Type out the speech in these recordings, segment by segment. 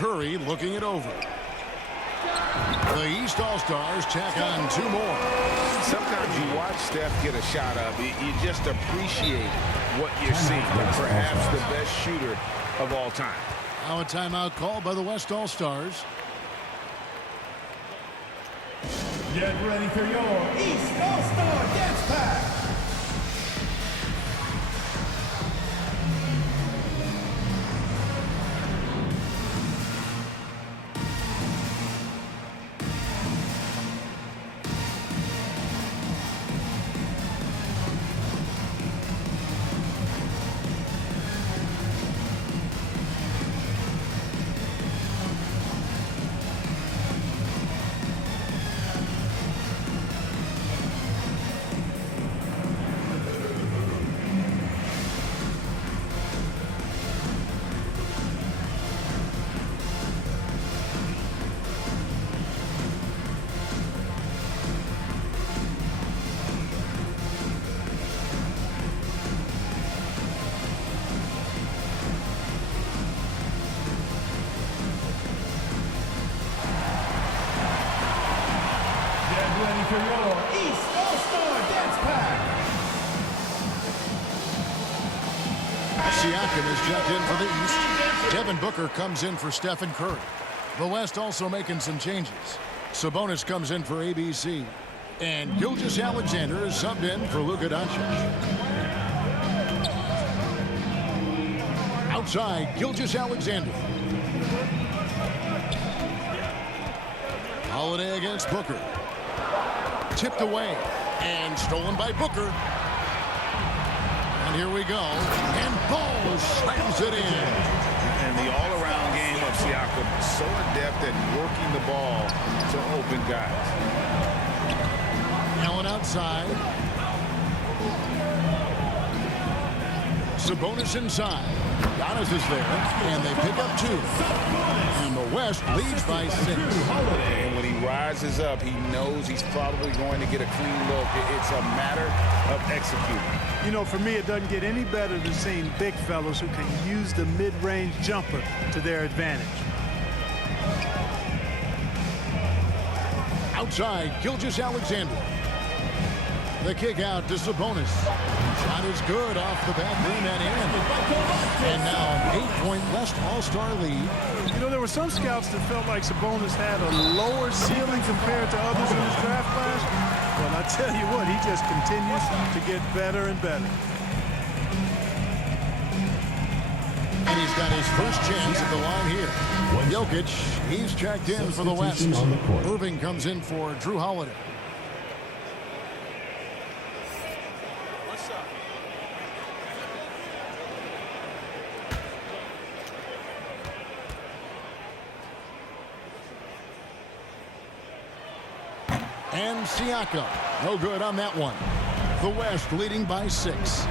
Curry looking it over. The East All-Stars tack on 2 more. Sometimes you watch Steph get a shot up. You just appreciate what you're seeing. Perhaps the best shooter of all time. Now a timeout called by the West All-Stars. Get ready for your East All-Star Dance Pack. Ready for your East All-Star Dance Pack. Siakam is checked in for the East. Devin Booker comes in for Stephen Curry. The West also making some changes. Sabonis comes in for ABC. And Gilgeous-Alexander is subbed in for Luka Doncic. Outside, Gilgeous-Alexander. Holiday against Booker. Tipped away and stolen by Booker. And here we go. And Ball slams it in. And the all-around game of Siakam is so adept at working the ball to open guys. Allen outside. Sabonis inside. Giannis is there, and they pick up 2. And the West leads by 6. And when he rises up, he knows he's probably going to get a clean look. It's a matter of executing. You know, for me, it doesn't get any better than seeing big fellows who can use the mid-range jumper to their advantage. Outside, Gilgeous-Alexander. The kick out to Sabonis. Shot is good off the back rim and in. And now an 8-point West All-Star lead. You know, there were some scouts that felt like Sabonis had a lower ceiling compared to others in his draft class. Well, I tell you what, he just continues to get better and better. And he's got his first chance at the line here. Jokic, he's checked in for the West. Irving comes in for Drew Holiday. And Siakam, no good on that one. The West leading by 6.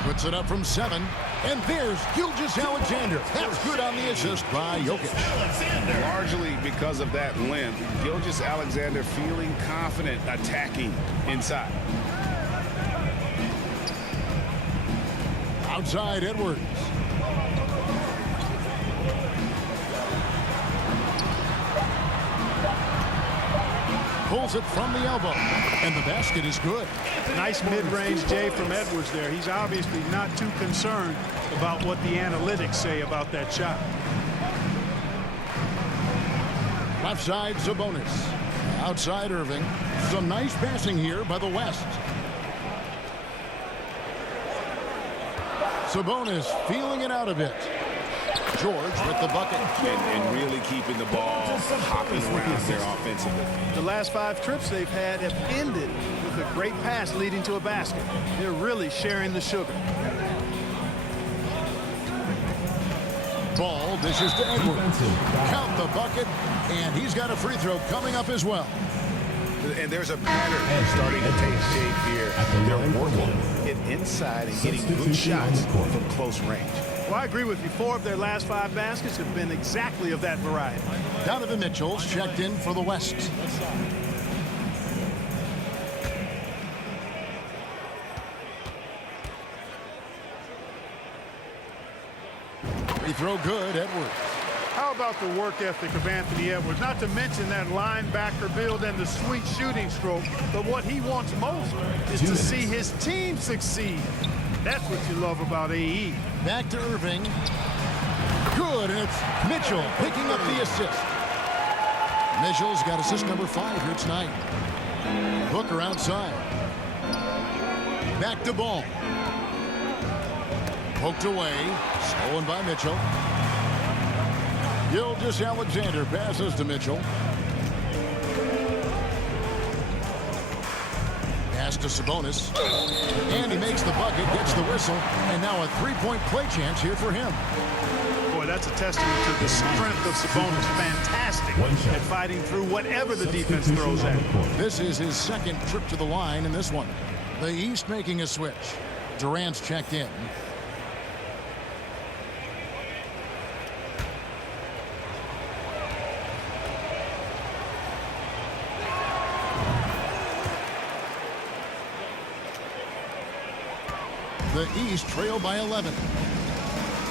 Puts it up from 7. And there's Gilgeous-Alexander. That's good on the assist by Jokic. Largely because of that length, Gilgeous-Alexander feeling confident attacking inside. Outside, Edwards. Pulls it from the elbow. And the basket is good. Nice mid-range J from Edwards there. He's obviously not too concerned about what the analytics say about that shot. Left side, Sabonis. Outside, Irving. Some nice passing here by the West. Sabonis feeling it out a bit. George with the bucket. And really keeping the ball hopping around there offensively. The last 5 trips they've had have ended with a great pass leading to a basket. They're really sharing the sugar. Ball dishes to Edwards. Count the bucket, and he's got a free throw coming up as well. And there's a pattern starting to take shape here. They're working it inside and getting good shots from close range. Well, I agree with you. 4 of their last 5 baskets have been exactly of that variety. Donovan Mitchell's checked in for the West. Free throw good, Edwards. How about the work ethic of Anthony Edwards? Not to mention that linebacker build and the sweet shooting stroke, but what he wants most is to see his team succeed. That's what you love about AE. Back to Irving. Good, and it's Mitchell picking up the assist. Mitchell's got assist number 5 here tonight. Booker outside. Back to Ball. Poked away. Stolen by Mitchell. Gilgeous-Alexander passes to Mitchell. Pass to Sabonis. And he makes the bucket, gets the whistle, and now a three-point play chance here for him. Boy, that's a testament to the strength of Sabonis. Fantastic at fighting through whatever the defense throws at him. This is his second trip to the line in this one. The East making a switch. Durant's checked in. The East trail by 11.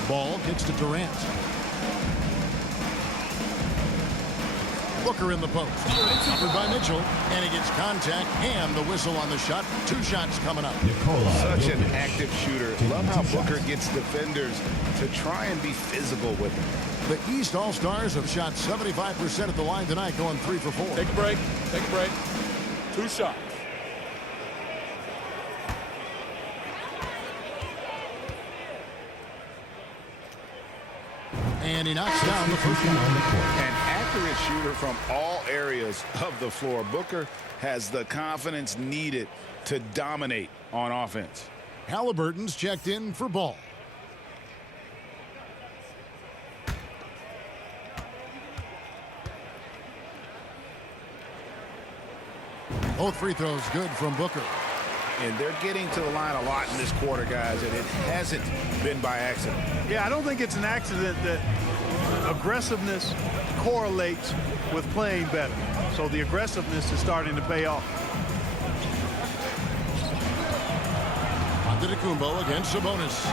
Ball gets to Durant. Booker in the post. Covered by Mitchell, and he gets contact and the whistle on the shot. 2 shots coming up. Such an active shooter. Love how Booker gets defenders to try and be physical with him. The East All-Stars have shot 75% at the line tonight, going 3 for 4. Take a break. Take a break. 2 shots. And he knocks down the first one on the court. An accurate shooter from all areas of the floor. Booker has the confidence needed to dominate on offense. Halliburton's checked in for Ball. Both free throws good from Booker. And they're getting to the line a lot in this quarter, guys, and it hasn't been by accident. Yeah, I don't think it's an accident that aggressiveness correlates with playing better. So the aggressiveness is starting to pay off. Antetokounmpo against Sabonis.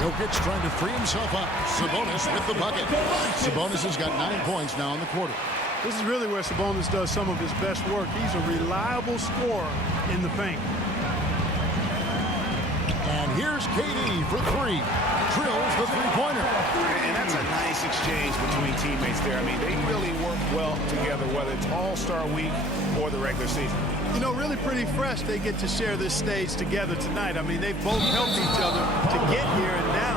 Jokic trying to free himself up. Sabonis with the bucket. Sabonis has got 9 points now in the quarter. This is really where Sabonis does some of his best work. He's a reliable scorer in the paint. And here's KD for 3. Drills the three-pointer. And that's a nice exchange between teammates there. I mean, they really work well together, whether it's All-Star Week or the regular season. You know, really pretty fresh they get to share this stage together tonight. I mean, they both helped each other to get here, and now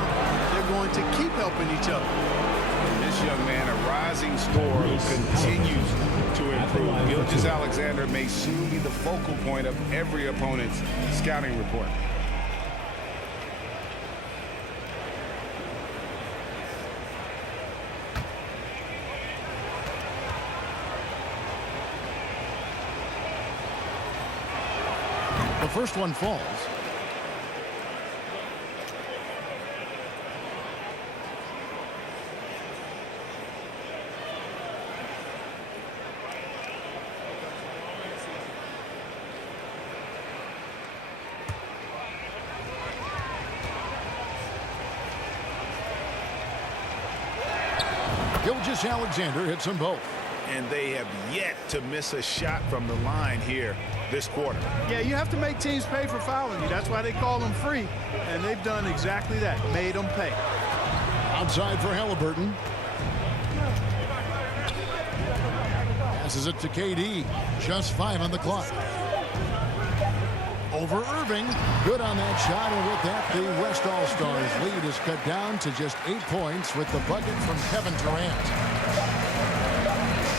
they're going to keep helping each other. This young man, a rising scorer who continues to improve. Gilgeous-Alexander may soon be the focal point of every opponent's scouting report. The first one falls. Gilgeous-Alexander hits them both. And they have yet to miss a shot from the line here this quarter. Yeah, you have to make teams pay for fouling you. That's why they call them free. And they've done exactly that, made them pay. Outside for Halliburton. Passes it to KD. Just 5 on the clock. Over Irving. Good on that shot, and with that, the West All-Stars lead is cut down to just 8 points with the bucket from Kevin Durant.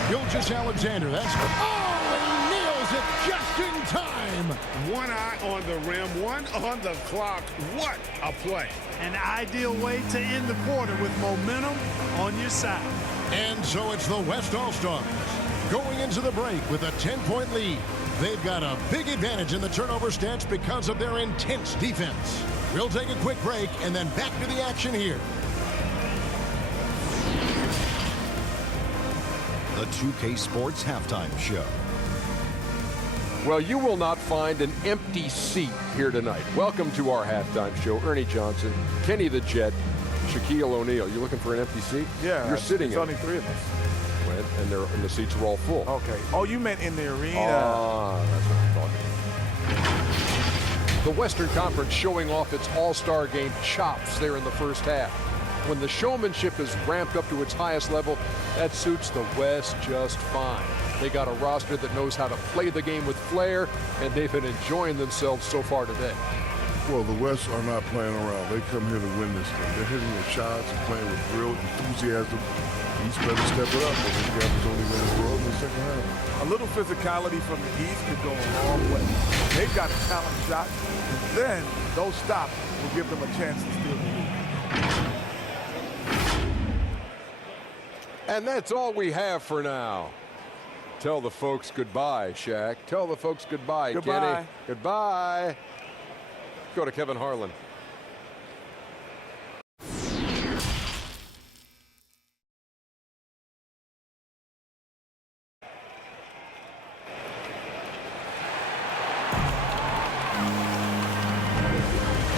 Gilgeous-Alexander, that's... Oh, and he nails it just in time. One eye on the rim, one on the clock. What a play. An ideal way to end the quarter with momentum on your side. And so it's the West All-Stars going into the break with a 10-point lead. They've got a big advantage in the turnover stats because of their intense defense. We'll take a quick break and then back to the action here. The 2K Sports Halftime Show. Well, you will not find an empty seat here tonight. Welcome to our halftime show. Ernie Johnson, Kenny the Jet, Shaquille O'Neal. You looking for an empty seat? Yeah. You're sitting There's in. only 3 of us. And the seats are all full. Okay. Oh, you meant in the arena. Ah, that's what I'm talking. The Western Conference showing off its all-star game chops there in the first half. When the showmanship is ramped up to its highest level, that suits the West just fine. They got a roster that knows how to play the game with flair, and they've been enjoying themselves so far today. Well, the West are not playing around. They come here to win this game. They're hitting their shots and playing with real enthusiasm. East better step it up, but this gap is only going to grow in the second half. A little physicality from the East could go a long way. They've got a talent shot. Then those stops will give them a chance to steal the lead. And that's all we have for now. Tell the folks goodbye, Shaq. Tell the folks goodbye, Goodbye. Kenny. Goodbye. Go to Kevin Harlan.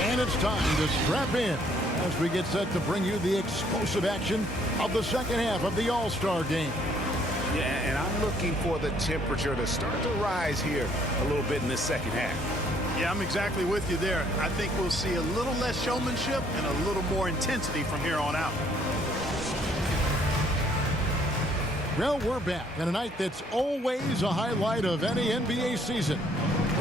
And it's time to strap in as we get set to bring you the explosive action of the second half of the All-Star game. Yeah, and I'm looking for the temperature to start to rise here a little bit in this second half. Yeah, I'm exactly with you there. I think we'll see a little less showmanship and a little more intensity from here on out. Well, we're back on a night that's always a highlight of any NBA season.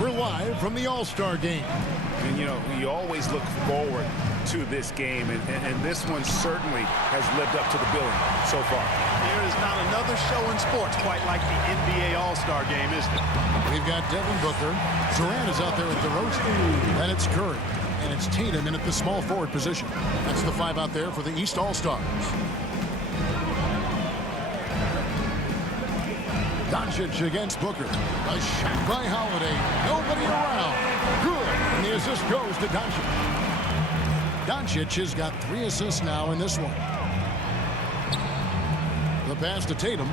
We're live from the All-Star game. And, you know, we always look forward to this game, and this one certainly has lived up to the billing so far. There is not another show in sports quite like the NBA All-Star game, is there? We've got Devin Booker. Durant is out there at the roast. And it's Curry. And it's Tatum in at the small forward position. That's the 5 out there for the East All-Stars. Doncic against Booker. A shot by Holiday. Nobody around. Good. And the assist goes to Doncic. Doncic has got 3 assists now in this one. The pass to Tatum.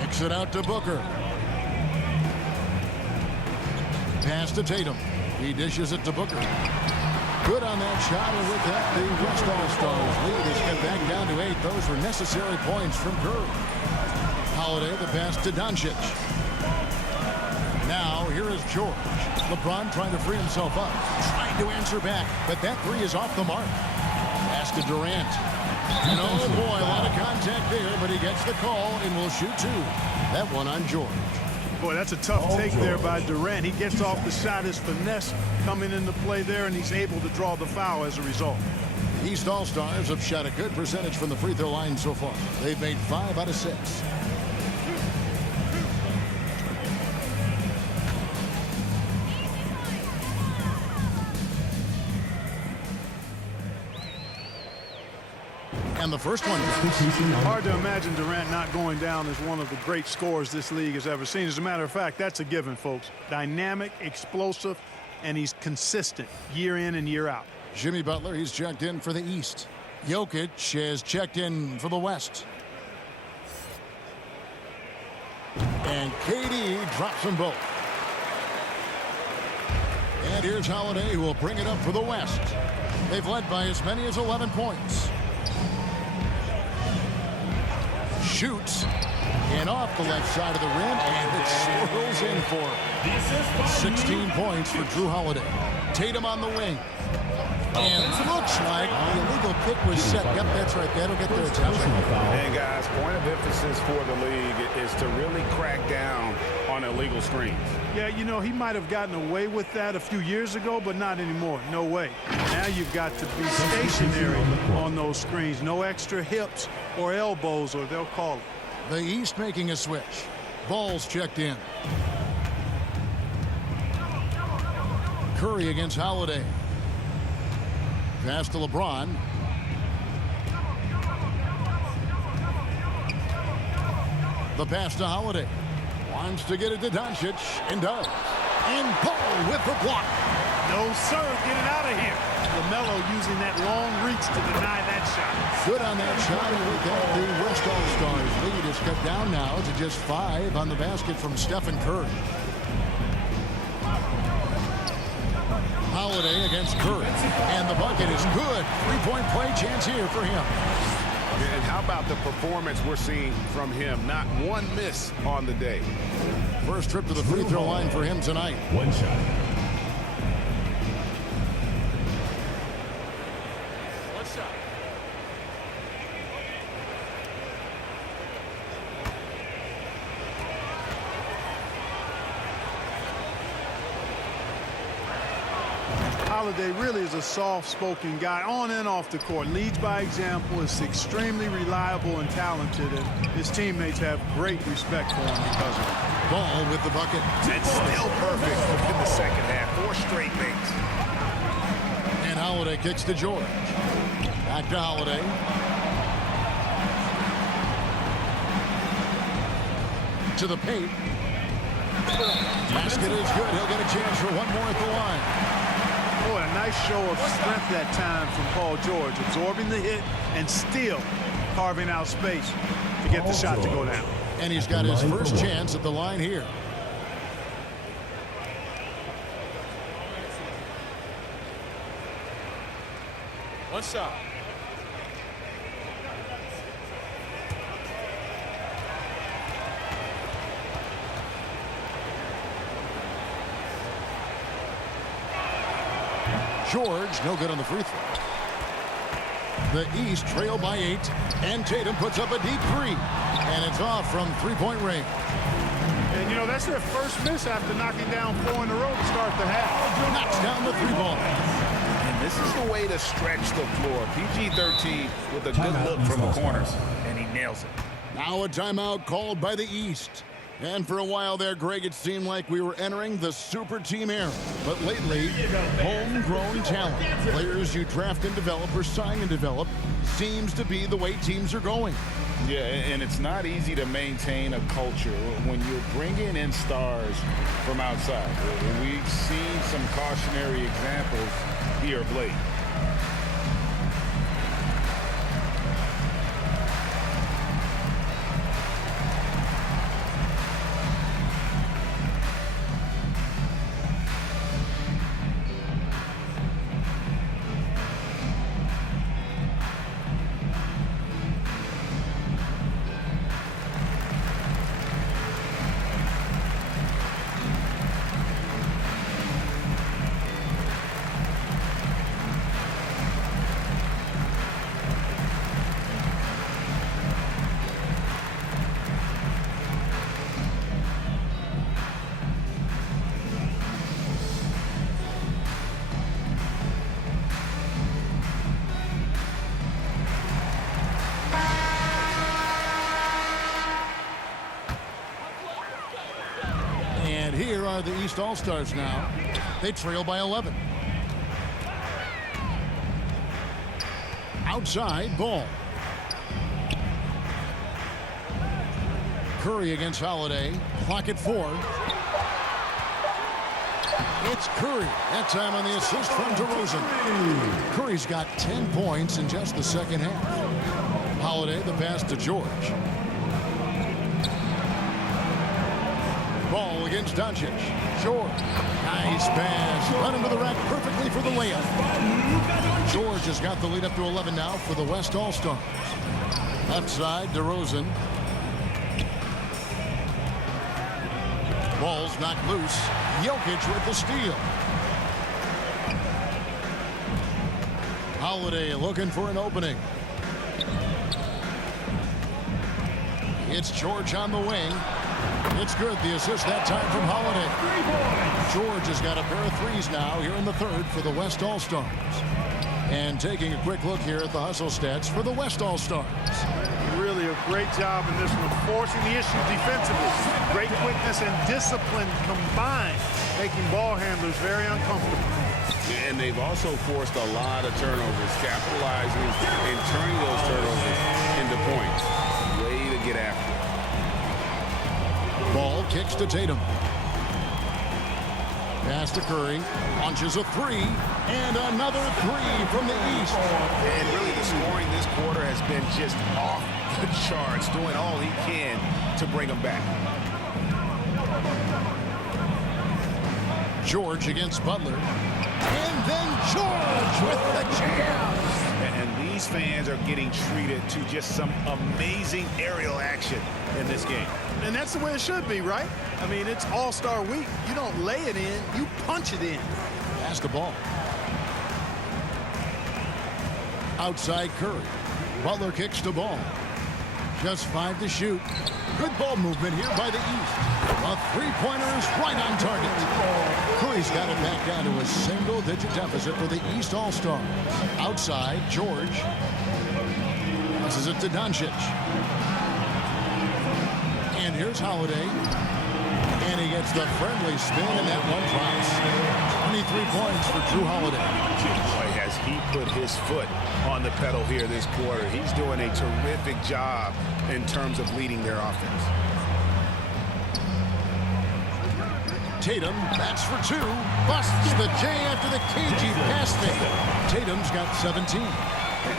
Kicks it out to Booker. Pass to Tatum. He dishes it to Booker. Good on that shot, and with that, the West All-Stars lead is cut back down to 8. Those were necessary points from Curry. Holiday, the pass to Doncic. Now, here is George. LeBron trying to free himself up. Trying to answer back, but that 3 is off the mark. Pass to Durant. And oh boy, a lot of contact there, but he gets the call and will shoot 2. That one on George. Boy, that's a tough take there by Durant. He gets off the shot. His finesse coming into play there, and he's able to draw the foul as a result. The East All-Stars have shot a good percentage from the free throw line so far. They've made 5 out of 6. And the first one. Hard to imagine Durant not going down as one of the great scorers this league has ever seen. As a matter of fact, that's a given, folks. Dynamic, explosive, and he's consistent year in and year out. Jimmy Butler, he's checked in for the East. Jokic has checked in for the West. And KD drops them both. And here's Holiday, who will bring it up for the West. They've led by as many as 11 points. Shoots. And off the left side of the rim, and it swirls in for him. 16 points for Drew Holiday. Tatum on the wing. And it looks like the illegal kick was set. Yep, that's right. That'll get their attention. And guys, point of emphasis for the league is to really crack down on illegal screens. Yeah, you know, he might have gotten away with that a few years ago, but not anymore. No way. Now you've got to be stationary on those screens. No extra hips or elbows, or they'll call it. The East making a switch. Ball's checked in. Curry against Holiday. Pass to LeBron. The pass to Holiday. Wants to get it to Doncic, and does. And Paul with the block. No, sir. Get it out of here. LaMelo using that long reach to deny that shot. Good on that shot, and with that, the West All-Stars lead is cut down now to just 5 on the basket from Stephen Curry. Holiday against Curry. And the bucket is good. Three-point play chance here for him. And how about the performance we're seeing from him? Not one miss on the day. First trip to the free throw line for him tonight. One shot. Holiday really is a soft-spoken guy on and off the court. Leads by example, is extremely reliable and talented, and his teammates have great respect for him because of it. Ball with the bucket. And still perfect in the second half. 4 straight makes. And Holiday kicks to George. Back to Holiday. To the paint. Basket is good. He'll get a chance for one more at the line. Boy, a nice show of strength that time from Paul George, absorbing the hit and still carving out space to get the shot to go down. And he's got his first chance at the line here. One shot. George, no good on the free throw. The East trail by 8, and Tatum puts up a deep 3. And it's off from three-point range. And, you know, that's their first miss after knocking down 4 in a row to start the half. Knocks down the 3-ball. And this is the way to stretch the floor. PG-13 with a good look from the corners, and he nails it. Now a timeout called by the East. And for a while there, Greg, it seemed like we were entering the super team era. But lately, homegrown talent, players you draft and develop or sign and develop, seems to be the way teams are going. Yeah, and it's not easy to maintain a culture when you're bringing in stars from outside. We've seen some cautionary examples here of late. Here are the East All-Stars now. They trail by 11. Outside, Ball. Curry against Holiday. Clock at 4. It's Curry. That time on the assist from DeRozan. Curry's got 10 points in just the second half. Holiday, the pass to George. Ball against Doncic. George. Nice pass. Run into the rack perfectly for the layup. George has got the lead up to 11 now for the West All-Stars. Left side, DeRozan. Ball's knocked loose. Jokic with the steal. Holiday looking for an opening. It's George on the wing. It's good. The assist that time from Holiday. George has got a pair of threes now here in the third for the West All-Stars. And taking a quick look here at the hustle stats for the West All-Stars. Really a great job in this one, forcing the issue defensively. Great quickness and discipline combined, making ball handlers very uncomfortable. And they've also forced a lot of turnovers, capitalizing and turning those turnovers into points. Way to get after it. Ball kicks to Tatum. Pass to Curry. Launches a 3. And another 3 from the East. And really the scoring this quarter has been just off the charts, doing all he can to bring them back. George against Butler. And then George with the jam. And these fans are getting treated to just some amazing aerial action in this game. And that's the way it should be, right? I mean, it's All-Star Week. You don't lay it in, you punch it in. Pass the ball. Outside Curry. Butler kicks the ball. Just 5 to shoot. Good ball movement here by the East. A three-pointer is right on target. Curry's got it back down to a single-digit deficit for the East All-Stars. Outside, George. Passes it to Doncic. And here's Holiday. And he gets the friendly spin, and that one drops. 23 points for Drew Holiday. Boy, has he put his foot on the pedal here this quarter. He's doing a terrific job in terms of leading their offense. Tatum bats for 2. Busts the J after the cagey pass fake. Tatum's got 17.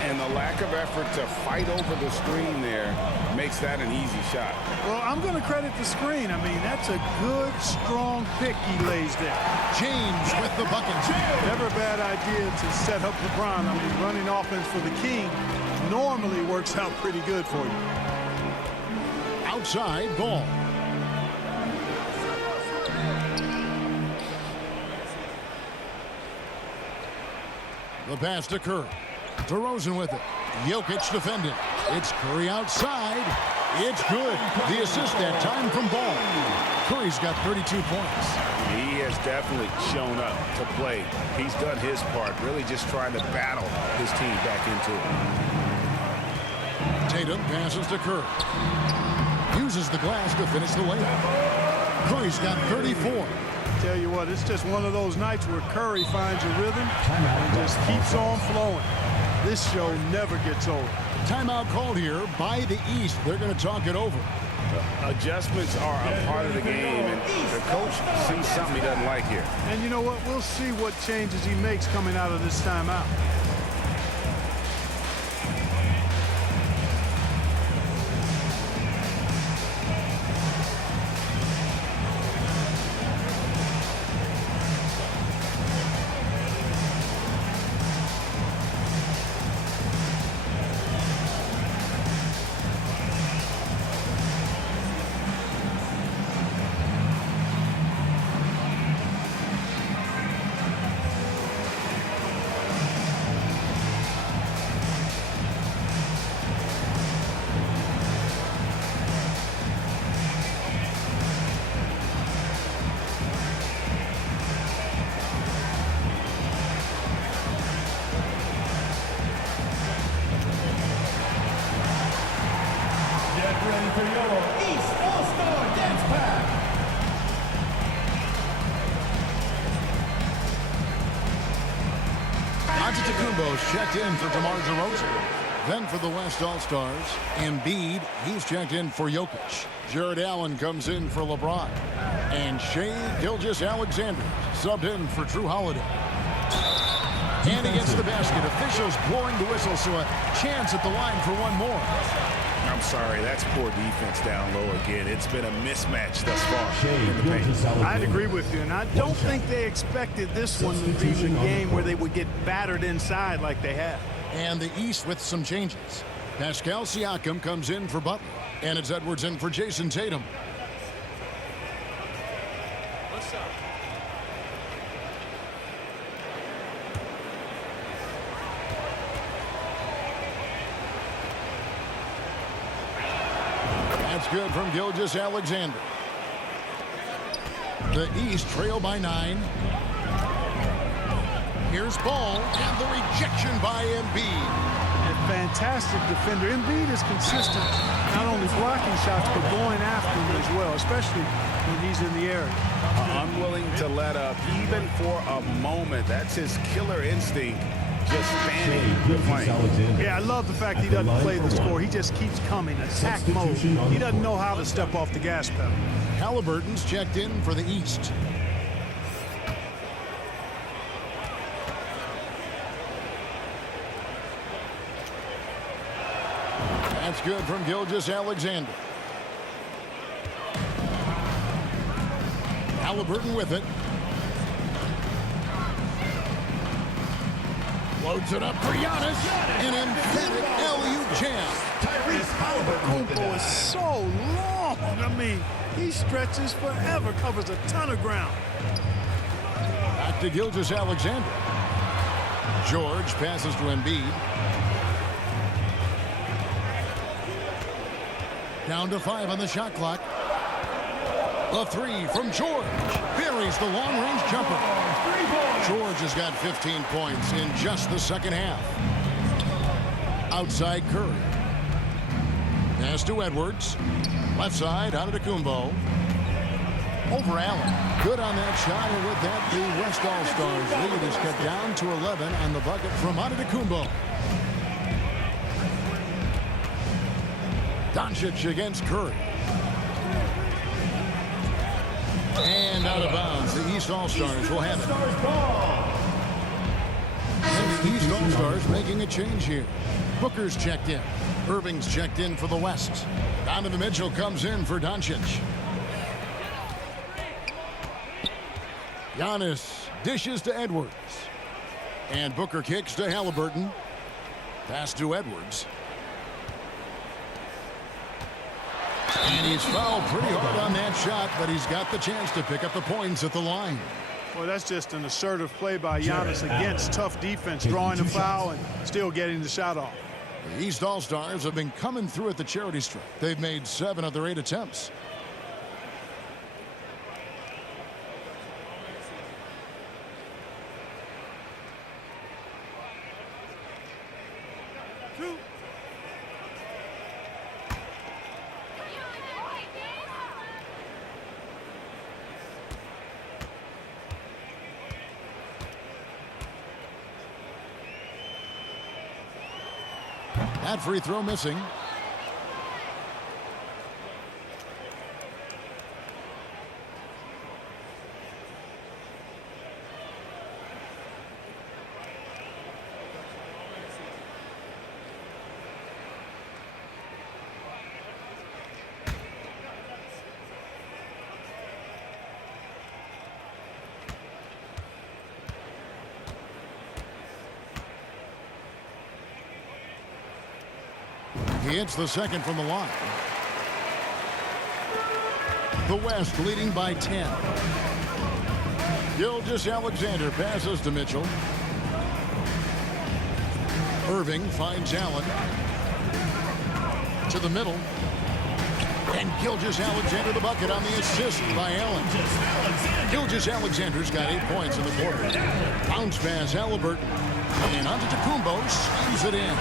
And the lack of effort to fight over the screen there makes that an easy shot. Well, I'm going to credit the screen. I mean, that's a good, strong pick he lays there. James with the bucket. Never a bad idea to set up LeBron. I mean, running offense for the King normally works out pretty good for you. Outside ball. The pass to Curry. DeRozan with it. Jokic defending. It's Curry outside. It's good. The assist that time from Ball. Curry's got 32 points. He has definitely shown up to play. He's done his part, really just trying to battle his team back into it. Tatum passes to Curry. Uses the glass to finish the layup. Curry's got 34. Tell you what, it's just one of those nights where Curry finds a rhythm and just keeps on flowing. This show never gets old. Timeout called here by the East. They're going to talk it over. Adjustments are a part of the game, and the coach sees something he doesn't like here. And you know what? We'll see what changes he makes coming out of this timeout. For your East All-Star Dance Pack. Antetokounmpo's checked in for DeMar DeRozan. Then for the West All-Stars, Embiid, he's checked in for Jokic. Jared Allen comes in for LeBron. And Shai Gilgeous-Alexander subbed in for Drew Holiday. And he gets the basket. Officials blowing the whistle, so a chance at the line for one more. I'm sorry, that's poor defense down low again. It's been a mismatch thus far in the paint. I'd agree with you, and I don't think they expected this one to be the game where they would get battered inside like they have. And the East with some changes. Pascal Siakam comes in for Butler, and it's Edwards in for Jason Tatum. What's up? That's good from Gilgeous-Alexander. The East trail by 9. Here's Ball, and the rejection by Embiid. A fantastic defender. Embiid is consistent, not only blocking shots, but going after them as well, especially when he's in the area. Unwilling to let up, even for a moment. That's his killer instinct, just fanning the flame. Yeah, I love the fact he doesn't play the score. He just keeps coming, attack mode. He doesn't know how to step off the gas pedal. Halliburton's checked in for the East. That's good from Gilgeous-Alexander. Halliburton with it. Loads it up for Giannis. An emphatic alley-oop jam. Antetokounmpo is so long. I mean, he stretches forever, covers a ton of ground. Back to Gilgeous-Alexander. George passes to Embiid. Down to 5 on the shot clock. The 3 from George. Buries the long-range jumper. George has got 15 points in just the second half. Outside Curry. Pass to Edwards. Left side, Antetokounmpo. Over Allen. Good on that shot, and with that, the West All-Stars lead is cut down to 11 on the bucket from Antetokounmpo. Doncic against Curry. And out of bounds. The East All-Stars will have it. And the East All-Stars making a change here. Booker's checked in. Irving's checked in for the West. Donovan Mitchell comes in for Doncic. Giannis dishes to Edwards. And Booker kicks to Halliburton. Pass to Edwards. And he's fouled pretty hard on that shot, but he's got the chance to pick up the points at the line. Well, that's just an assertive play by Giannis against tough defense, drawing the foul and still getting the shot off. The East All-Stars have been coming through at the charity stripe. They've made 7 of their 8 attempts. That free throw missing. He hits the second from the line. The West leading by 10. Gilgeous-Alexander passes to Mitchell. Irving finds Allen. To the middle. And Gilgeous-Alexander the bucket on the assist by Allen. Gilgeous-Alexander's got 8 points in the quarter. Bounce pass, Halliburton. And Antetokounmpo slams it in.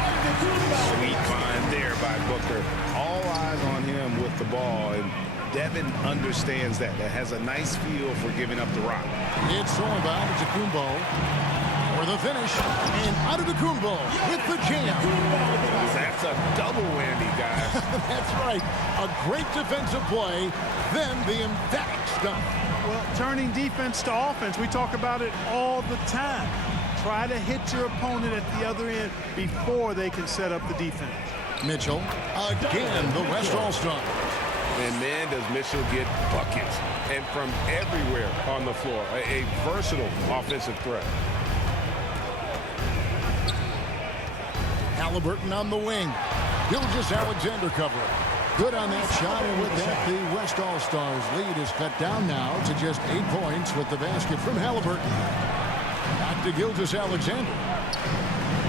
Sweet find there by Booker. All eyes on him with the ball, and Devin understands that. That has a nice feel for giving up the rock. It's thrown by Antetokounmpo for the finish. And Antetokounmpo with the jam. That's a double whammy, guys. That's right. A great defensive play, then the emphatic stuff. Well, turning defense to offense, we talk about it all the time. Try to hit your opponent at the other end before they can set up the defense. Mitchell, again, the West All-Stars. And man, does Mitchell get buckets. And from everywhere on the floor. A versatile offensive threat. Halliburton on the wing. Gilgeous-Alexander covering. Good on that shot, and with that, the West All-Stars lead is cut down now to just 8 points with the basket from Halliburton. Back to Gilgeous-Alexander.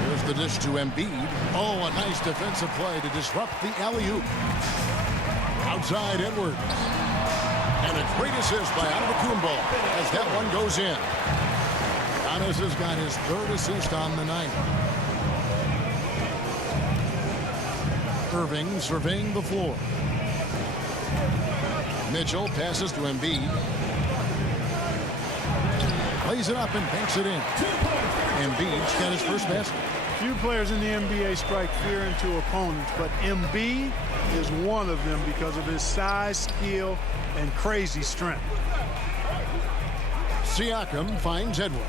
Here's the dish to Embiid. Oh, a nice defensive play to disrupt the alley-oop. Outside Edwards. And a great assist by Antetokounmpo as that one goes in. Giannis has got his 3rd assist on the night. Irving surveying the floor. Mitchell passes to Embiid. Plays it up and banks it in. Embiid's got his first basket. Few players in the NBA strike fear into opponents, but Embiid is one of them because of his size, skill, and crazy strength. Siakam finds Edwards.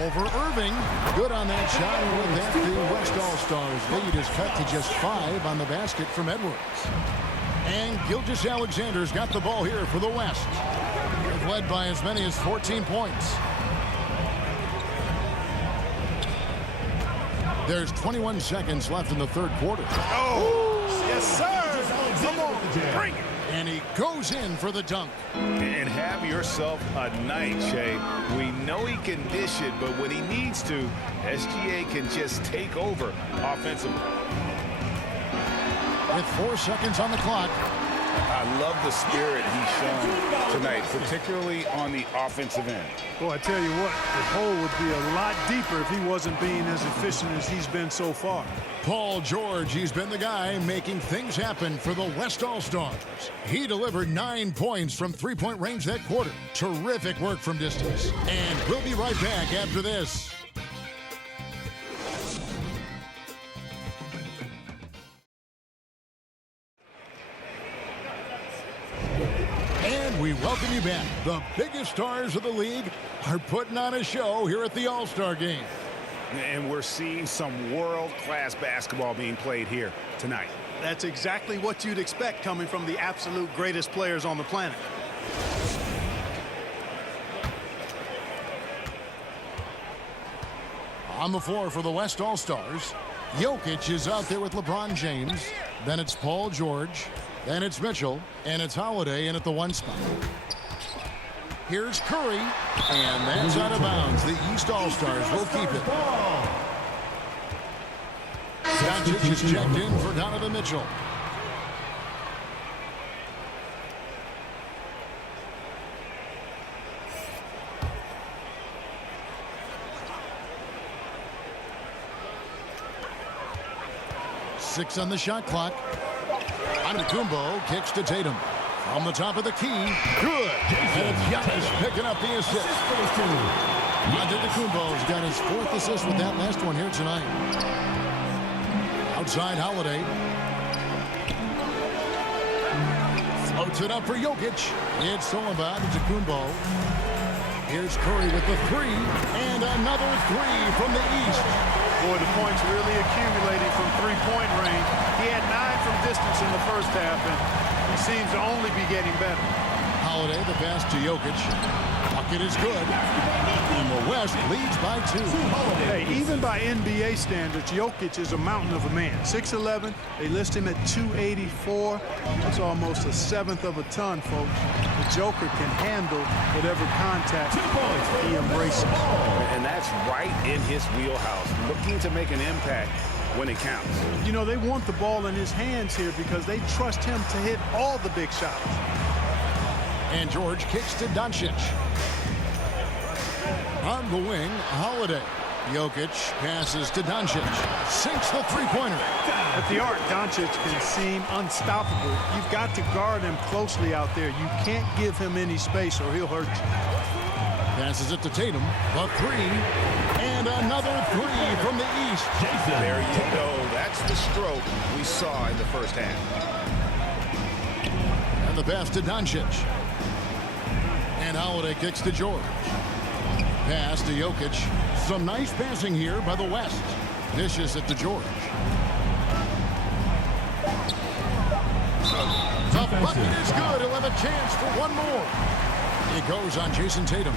Over Irving. Good on that shot, and with that, the West All-Stars lead is cut to just 5 on the basket from Edwards. And Gilgeous-Alexander's got the ball here for the West. They've led by as many as 14 points. There's 21 seconds left in the third quarter. Oh, yes, sir. Come on, bring it. And he goes in for the dunk. And have yourself a night, Shay. We know he can dish it, but when he needs to, SGA can just take over offensively. With 4 seconds on the clock. I love the spirit he's shown tonight, particularly on the offensive end. Boy, I tell you what, the hole would be a lot deeper if he wasn't being as efficient as he's been so far. Paul George, he's been the guy making things happen for the West All-Stars. He delivered 9 points from three-point range that quarter. Terrific work from distance. And we'll be right back after this. And we welcome you back. The biggest stars of the league are putting on a show here at the All-Star Game. And we're seeing some world-class basketball being played here tonight. That's exactly what you'd expect coming from the absolute greatest players on the planet. On the floor for the West All-Stars, Jokic is out there with LeBron James. Then it's Paul George. Then it's Mitchell. And it's Holiday in at the 1 spot. Here's Curry. And that's out of bounds. The East All-Stars will keep it. Doncic is checked in for Donovan Mitchell. Six on the shot clock. Antetokounmpo kicks to Tatum. From the top of the key. Good. And it's Giannis picking up the assist. Antetokounmpo's got his 4th assist with that last one here tonight. Outside Holiday. Floats it up for Jokic. It's all about Antetokounmpo. Here's Curry with the 3. And another 3 from the East. Boy, the points really accumulating from three-point range. He had 9 from distance in the first half, and he seems to only be getting better. Holiday, the pass to Jokic. Bucket is good. And the West leads by 2. Hey, even by NBA standards, Jokic is a mountain of a man. 6'11", they list him at 284. That's almost 1/7 of a ton, folks. The Joker can handle whatever contact he embraces. And that's right in his wheelhouse, looking to make an impact when it counts. You know, they want the ball in his hands here because they trust him to hit all the big shots. And George kicks to Doncic. On the wing, Holiday. Jokic passes to Doncic. Sinks the three-pointer. At the arc, Doncic can seem unstoppable. You've got to guard him closely out there. You can't give him any space or he'll hurt you. Passes it to Tatum. The 3. And another 3 from the East. There you go. That's the stroke we saw in the first half. And the pass to Doncic. And Holiday kicks to George. Pass to Jokic. Some nice passing here by the West. Dishes it to George. The bucket is good. He'll have a chance for one more. It goes on Jason Tatum.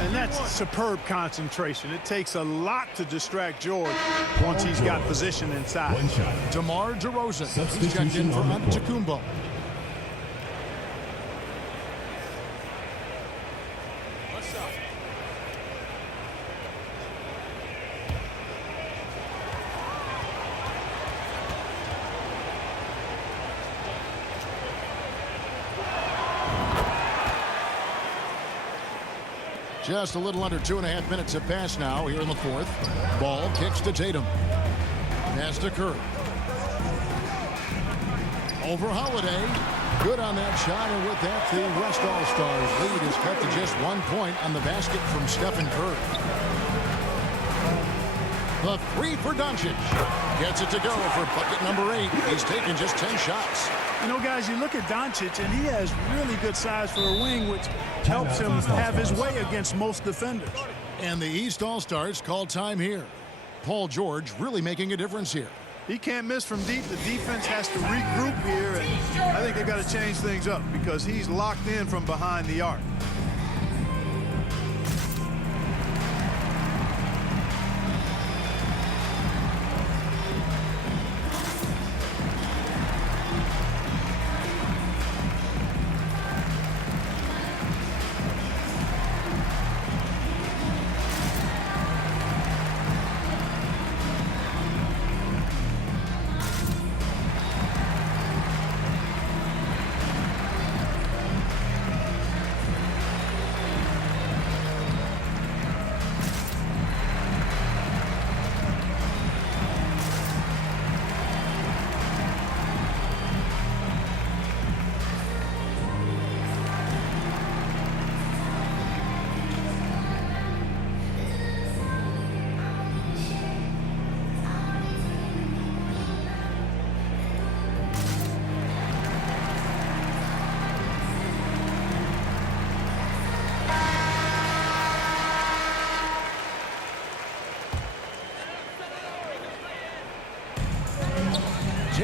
And that's superb concentration. It takes a lot to distract George once he's got position inside. DeMar DeRozan. He's checked in for Antetokounmpo. Just a little under 2.5 minutes have passed now here in the 4th. Ball kicks to Tatum. Pass to Curry. Over Holiday. Good on that shot, and with that, the West All-Stars lead is cut to just 1 point on the basket from Stephen Curry. The 3 for Doncic. Gets it to go for bucket number 8. He's taken just 10 shots. You know, guys, you look at Doncic, and he has really good size for a wing, which helps him have his way against most defenders. And the East All-Stars call time here. Paul George really making a difference here. He can't miss from deep. The defense has to regroup here, and I think they've got to change things up because he's locked in from behind the arc.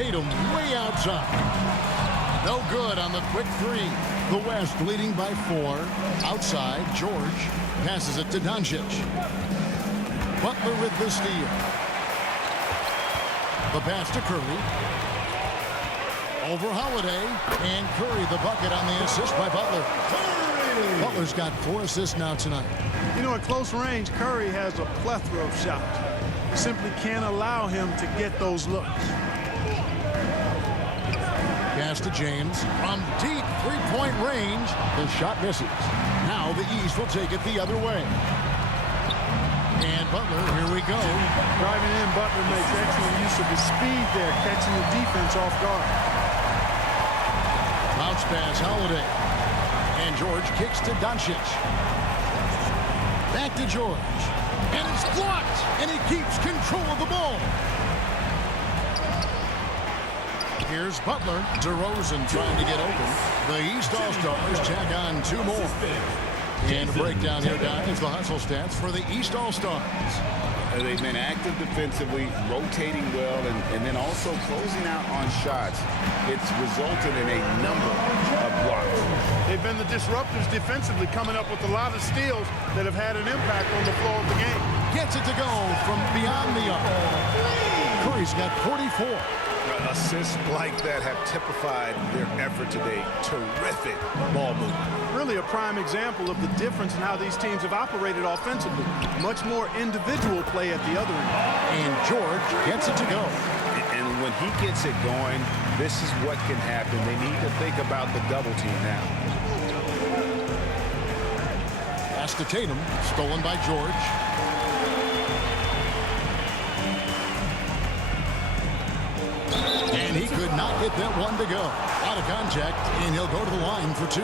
Tatum way outside. No good on the quick three. The West leading by 4. Outside, George passes it to Doncic. Butler with the steal. The pass to Curry. Over Holiday. And Curry the bucket on the assist by Butler. Butler's got 4 assists now tonight. You know, at close range, Curry has a plethora of shots. You simply can't allow him to get those looks. Pass to James from deep three-point range. The shot misses. Now the East will take it the other way. And Butler, here we go. Driving in, Butler makes excellent use of his speed there, catching the defense off guard. Bounce pass, Holiday. And George kicks to Doncic. Back to George. And it's blocked. And he keeps control of the ball. Here's Butler. DeRozan trying to get open. The East All-Stars tack on 2 more. And a breakdown here, guys. The hustle stats for the East All-Stars. They've been active defensively, rotating well, and then also closing out on shots. It's resulted in a number of blocks. They've been the disruptors defensively, coming up with a lot of steals that have had an impact on the flow of the game. Gets it to go from beyond the arc. Curry's got 44. Assists like that have typified their effort today. Terrific ball movement. Really a prime example of the difference in how these teams have operated offensively. Much more individual play at the other end. And George gets it to go. And when he gets it going, this is what can happen. They need to think about the double team now. Pass to Tatum, stolen by George. And he could not get that one to go. Out of contact, and he'll go to the line for 2.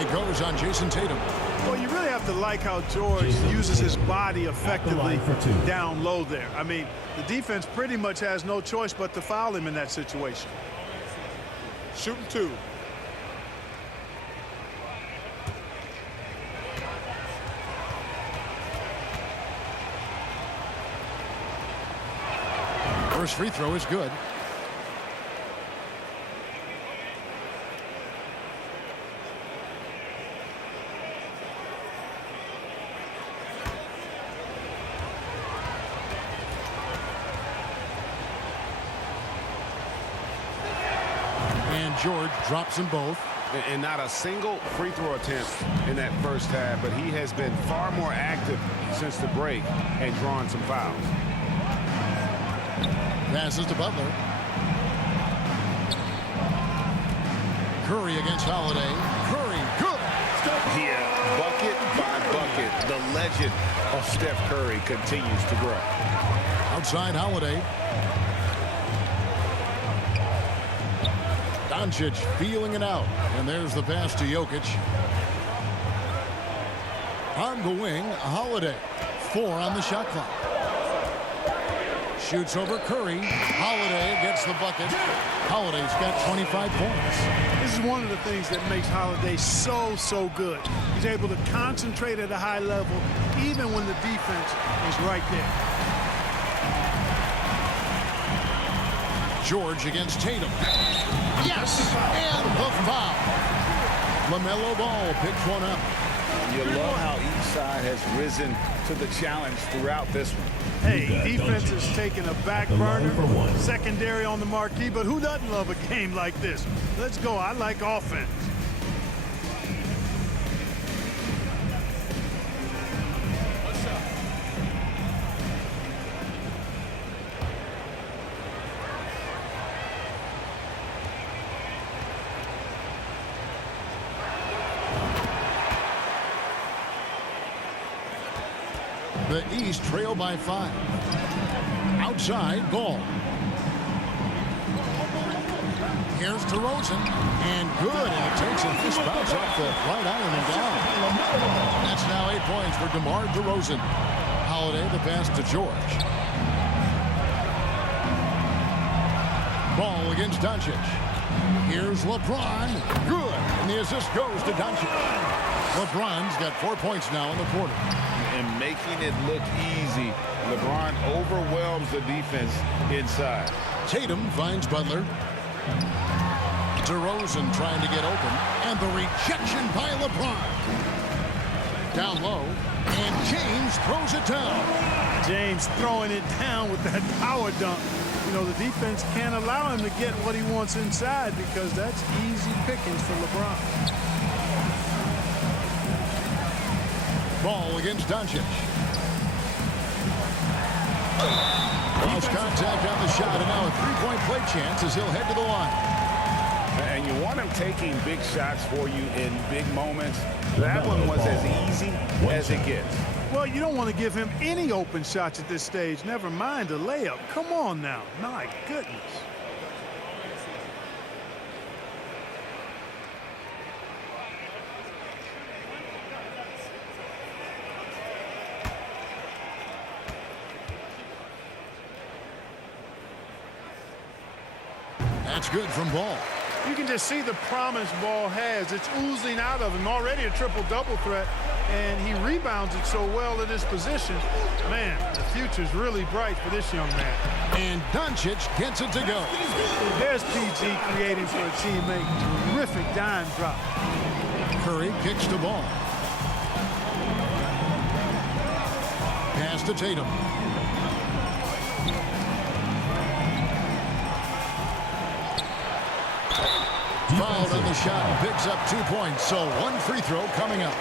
It goes on Jason Tatum. Well, you really have to like how George uses his body effectively down low there. I mean, the defense pretty much has no choice but to foul him in that situation. Shooting 2. First free throw is good. George drops them both. And not a single free throw attempt in that first half, but he has been far more active since the break and drawn some fouls. Passes to Butler. Curry against Holiday. Curry, good. Yeah, bucket by bucket, the legend of Steph Curry continues to grow. Outside Holiday. Doncic feeling it out. And there's the pass to Jokic. On the wing, Holiday. 4 on the shot clock. Shoots over Curry. Holiday gets the bucket. Holiday's got 25 points. This is one of the things that makes Holiday so good. He's able to concentrate at a high level even when the defense is right there. George against Tatum. Yes! And the foul. LaMelo Ball picks one up. You love how each side has risen to the challenge throughout this one. Hey, defense has taken a back burner, secondary on the marquee, but who doesn't love a game like this? Let's go. I like offense. The East trail by 5. Outside, Ball. Here's DeRozan. And good. And it takes a nice bounce off the right iron and down. That's now 8 points for DeMar DeRozan. Holiday, the pass to George. Ball against Doncic. Here's LeBron. Good. And the assist goes to Doncic. LeBron's got 4 points now in the quarter. And making it look easy, LeBron overwhelms the defense inside. Tatum finds Butler. DeRozan trying to get open. And the rejection by LeBron. Down low. And James throws it down. James throwing it down with that power dunk. You know, the defense can't allow him to get what he wants inside because that's easy pickings for LeBron. Ball against Doncic. Lost contact on the shot, and now a three-point play chance as he'll head to the line. And you want him taking big shots for you in big moments. That one was as easy as it gets. Well, you don't want to give him any open shots at this stage. Never mind a layup. Come on now. My goodness. That's good from Ball. You can just see the promise Ball has. It's oozing out of him. Already a triple-double threat, and he rebounds it so well at his position. Man, the future's really bright for this young man. And Doncic gets it to go. There's PG creating for a teammate. Terrific dime drop. Curry kicks the ball. Pass to Tatum. Fouled on the shot and picks up 2 points. So one free throw coming up.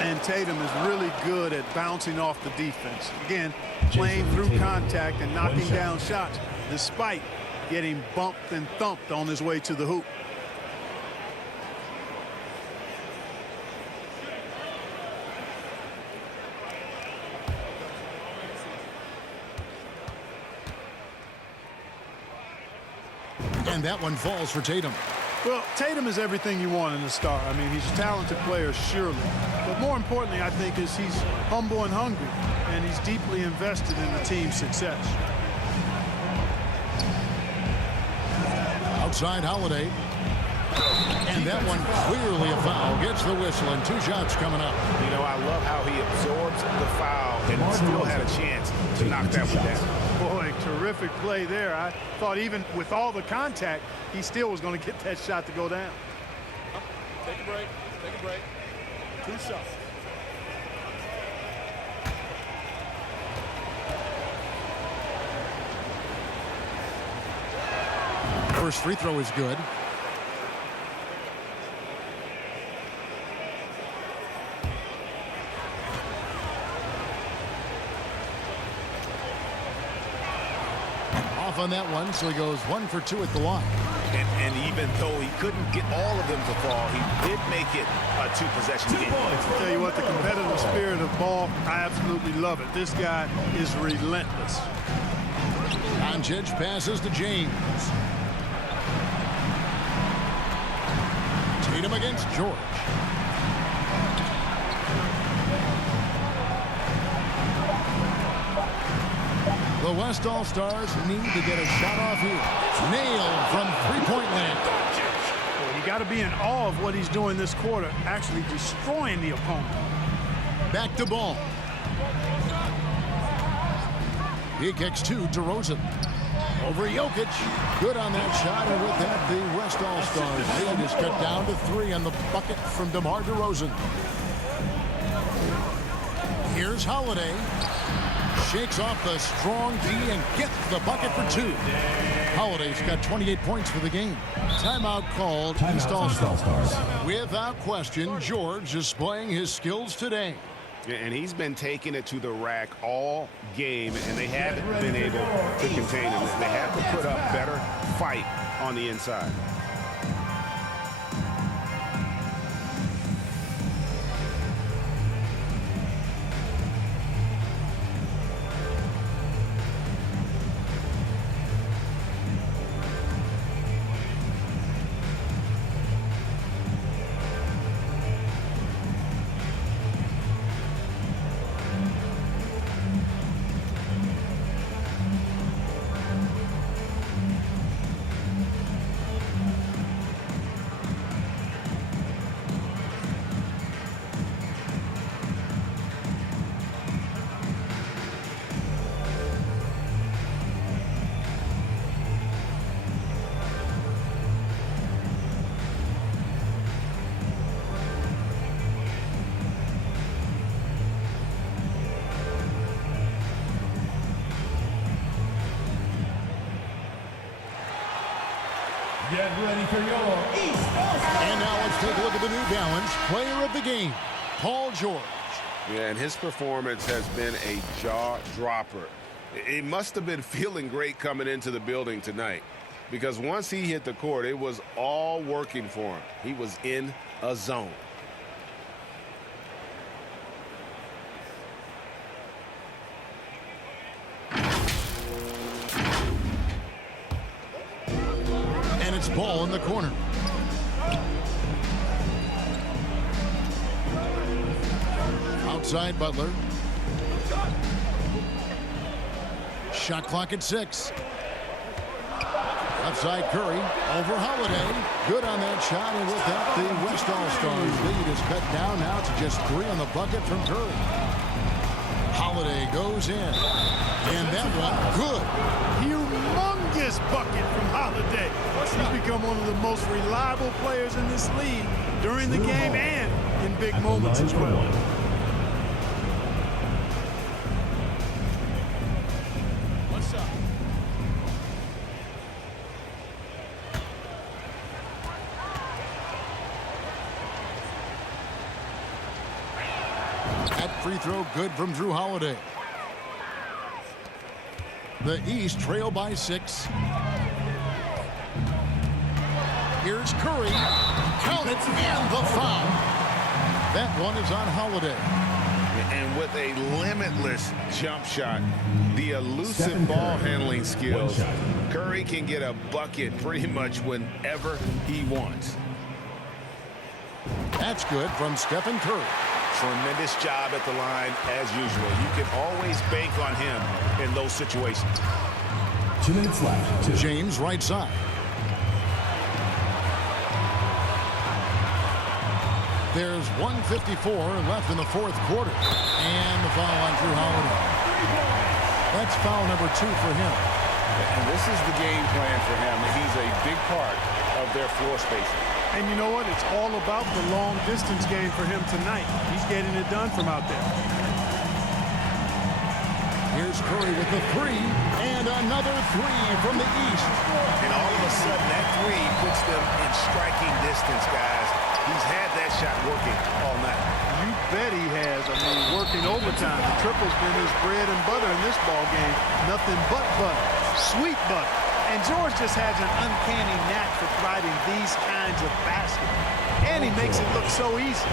And Tatum is really good at bouncing off the defense. Again, playing through contact and knocking down shots despite getting bumped and thumped on his way to the hoop. And that one falls for Tatum. Well, Tatum is everything you want in a star. I mean, he's a talented player, surely. But more importantly, I think, is he's humble and hungry, and he's deeply invested in the team's success. Outside Holiday. And that one clearly a foul. Gets the whistle, and 2 shots coming up. You know, I love how he absorbs the foul and still had a chance to knock that one down. Boy, terrific play there. I thought even with all the contact, he still was going to get that shot to go down. Take a break. Take a break. 2 shots. First free throw is good. Off on that one, so he goes 1 for 2 at the line. And even though he couldn't get all of them to fall, he did make it a 2-possession game. I'll tell you what, the competitive spirit of Ball, I absolutely love it. This guy is relentless. Doncic passes to James. Tatum against George. The West All-Stars need to get a shot off here. Nailed from three-point land. Well, you got to be in awe of what he's doing this quarter, actually destroying the opponent. Back to Ball. He kicks 2 to DeRozan. Over Jokic. Good on that shot, and with that, the West All-Stars lead is cut down to 3 on the bucket from DeMar DeRozan. Here's Holiday. Shakes off the strong D and gets the bucket for 2. Holiday's got 28 points for the game. Timeout called. East All-Stars. Without question, George displaying his skills today. And he's been taking it to the rack all game, and they haven't been able to contain him. They have to put up better fight on the inside. Get ready for your East All-Star. And now let's take a look at the New Balance player of the game, Paul George. Yeah, and his performance has been a jaw-dropper. He must have been feeling great coming into the building tonight, because once he hit the court, it was all working for him. He was in a zone. And it's ball in the corner. Outside Butler. Shot clock at 6. Outside Curry, over Holiday. Good on that shot, and with that, the West All-Stars lead is cut down now to just 3 on the bucket from Curry. Holiday goes in, and that one good. Humongous bucket from Holiday. He's become one of the most reliable players in this league during the game and in big moments as well. Free throw good from Drew Holiday. The East trail by 6. Here's Curry. Count it, and the foul. That one is on Holiday. And with a limitless jump shot, the elusive ball handling skills, Curry can get a bucket pretty much whenever he wants. That's good from Stephen Curry. Tremendous job at the line as usual. You can always bank on him in those situations. 2 minutes left. James right side. There's 1:54 left in the 4th quarter. And the foul on Drew Holiday. That's foul number 2 for him. And this is the game plan for him. He's a big part of their floor spacing. And you know what? It's all about the long-distance game for him tonight. He's getting it done from out there. Here's Curry with the 3, and another 3 from the East. And all of a sudden, that 3 puts them in striking distance, guys. He's had that shot working all night. You bet he has. I mean, working overtime. The triple's been his bread and butter in this ball game. Nothing but butter. Sweet butter. And George just has an uncanny knack for providing these kinds of baskets. And he makes it look so easy.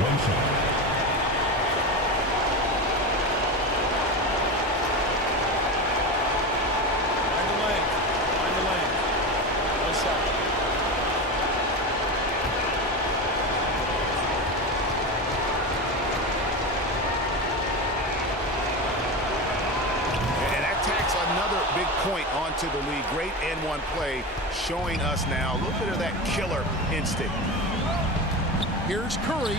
To the lead. Great and-one play, showing us now a little bit of that killer instinct. Here's Curry.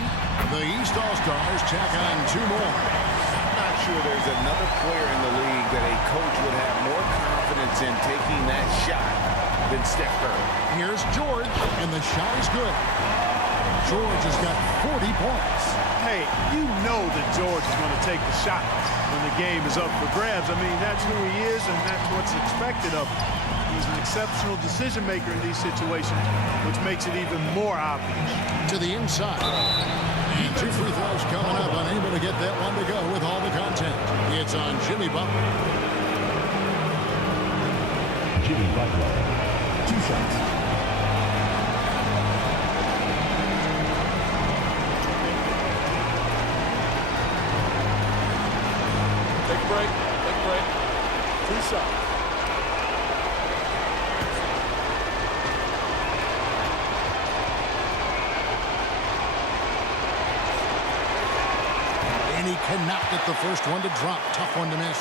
The East All-Stars tack on 2 more. I'm not sure there's another player in the league that a coach would have more confidence in taking that shot than Steph Curry. Here's George, and the shot is good. George has got 40 points. Hey, you know that George is going to take the shot when the game is up for grabs. I mean, that's who he is, and that's what's expected of him. He's an exceptional decision maker in these situations, which makes it even more obvious. To the inside. And 2 free throws coming up, unable to get that one to go with all the content. It's on Jimmy Butler. Jimmy Butler. 2 shots. Take a break. Take a break. 2 shots. And he cannot get the first one to drop. Tough one to miss.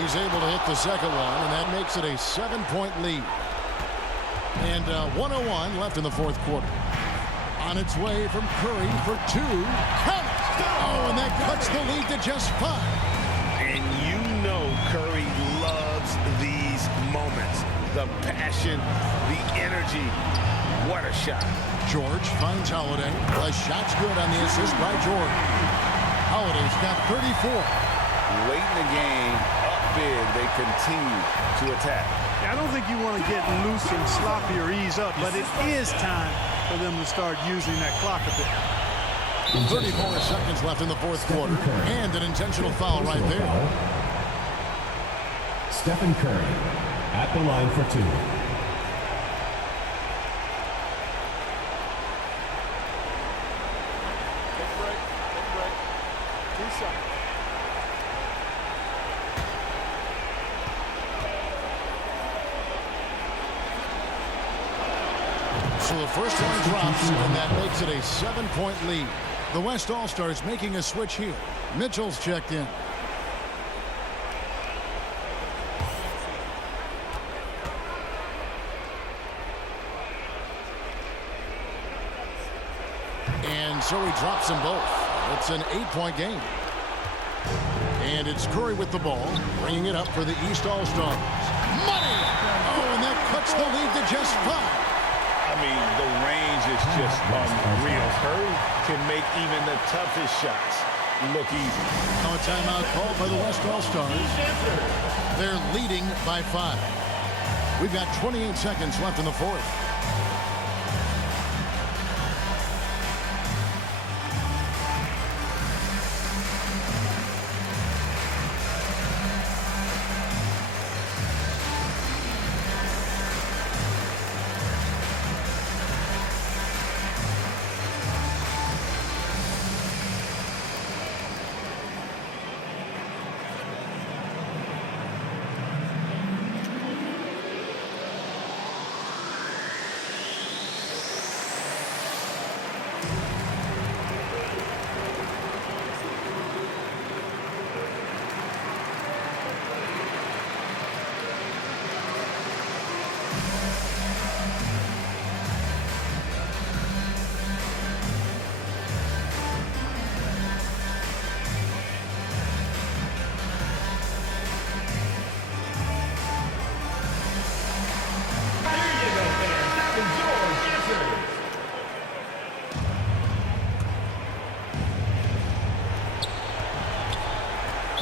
He's able to hit the second one, and that makes it a 7-point lead. And 1:01 left in the 4th quarter. On its way from Curry for 2. Count it! Oh, and that cuts the lead to just 5. And you know Curry loves these moments. the passion, the energy. What a shot. George finds Holiday. The shot's good on the assist by George. Holiday's got 34. Late in the game, up big, they continue to attack. I don't think you want to get loose and sloppy or ease up, but it is time for them to start using that clock a bit. 34 seconds left in the fourth quarter, and an intentional foul right there. Stephen Curry at the line for 2. Take a break. Take a break. 2 shots. So the first one drops, and that makes it a 7-point lead. The West All-Stars making a switch here. Mitchell's checked in. And so he drops them both. It's an 8-point game. And it's Curry with the ball, bringing it up for the East All-Stars. Money! Oh, and that cuts the lead to just 5. I mean, the range is just unreal. Curry can make even the toughest shots look easy. Now a timeout called by the West All-Stars. They're leading by 5. We've got 28 seconds left in the fourth.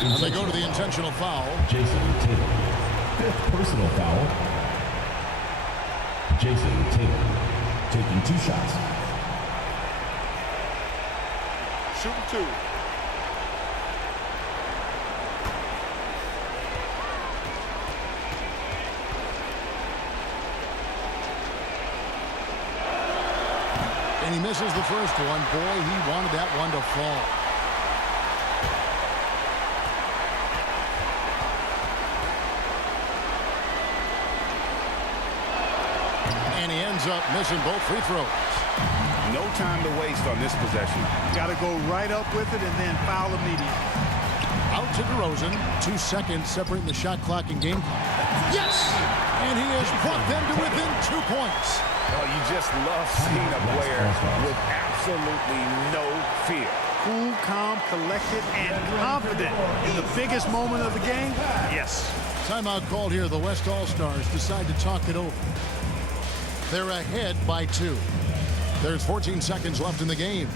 And they go to the intentional foul. Jason Tatum. 5th personal foul. Jason Tatum taking 2 shots. Shooting 2. And he misses the first one. Boy, he wanted that one to fall. And he ends up missing both free throws. No time to waste on this possession. Got to go right up with it and then foul immediately. Out to DeRozan. 2 seconds separating the shot clock and game clock. Yes! And he has brought them to within 2 points. Oh, you just love seeing a player with absolutely no fear. Cool, calm, collected, and confident in the biggest moment of the game. Yes. Timeout called here. The West All-Stars decide to talk it over. They're ahead by 2. There's 14 seconds left in the game.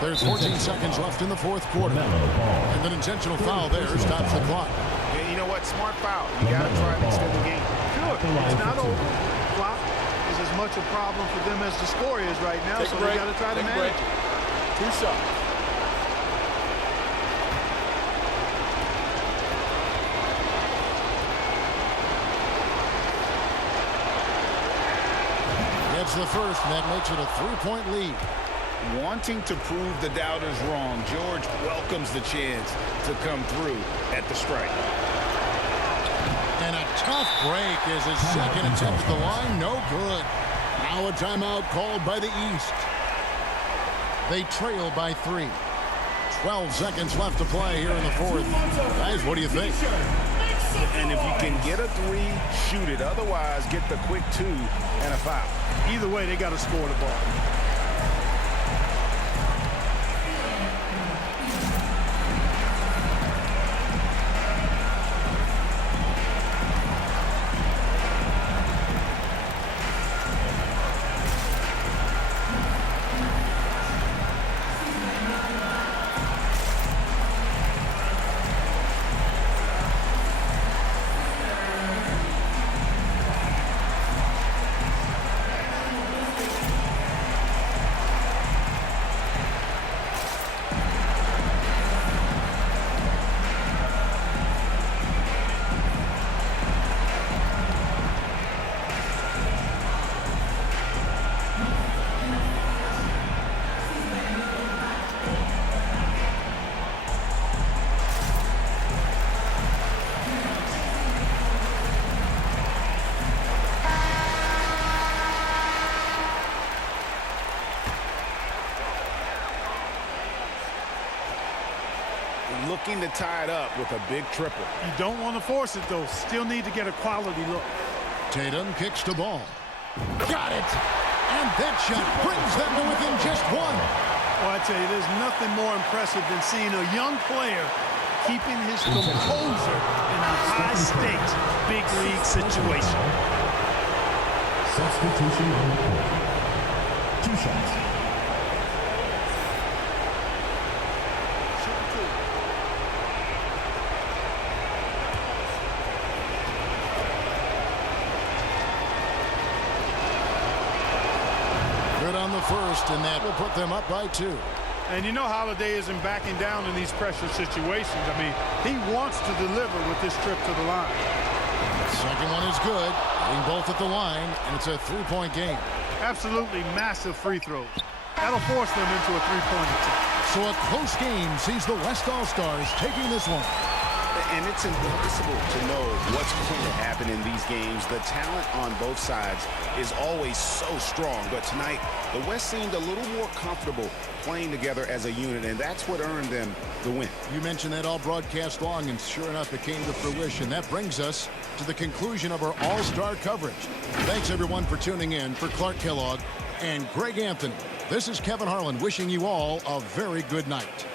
There's 14 seconds left in the fourth quarter. And an intentional foul there stops the clock. You know what? what? Smart foul. You got to try and extend the game. Sure, it's not over. Clock is as much a problem for them as the score is right now, so they got to try to manage it. 2 shots. Gets the first, and that makes it a 3-point lead. Wanting to prove the doubters wrong, George welcomes the chance to come through at the strike. And a tough break as his second attempt at the line, no good. Now a timeout called by the East. They trail by 3. 12 seconds left to play here in the fourth. Guys, what do you think? And if you can get a 3, shoot it. Otherwise, get the quick 2 and a foul. Either way, they got to score the ball. Looking to tie it up with a big triple. You don't want to force it, though. Still need to get a quality look. Tatum kicks the ball. Got it! And that shot brings them to within just 1. Well, I tell you, there's nothing more impressive than seeing a young player keeping his composure in a high-stakes, big league situation. Substitution on the court. 2 shots. Good on the first, and that will put them up by 2. And you know Holiday isn't backing down in these pressure situations. I mean, he wants to deliver with this trip to the line. Second one is good. Hitting both at the line, and it's a 3-point game. Absolutely massive free throws. That'll force them into a 3-point attempt. So a close game sees the West All-Stars taking this one. And it's impossible to know what's going to happen in these games. The talent on both sides is always so strong. But tonight, the West seemed a little more comfortable playing together as a unit, and that's what earned them the win. You mentioned that all broadcast long, and sure enough, it came to fruition. That brings us to the conclusion of our All-Star coverage. Thanks, everyone, for tuning in. For Clark Kellogg and Greg Anthony, this is Kevin Harlan wishing you all a very good night.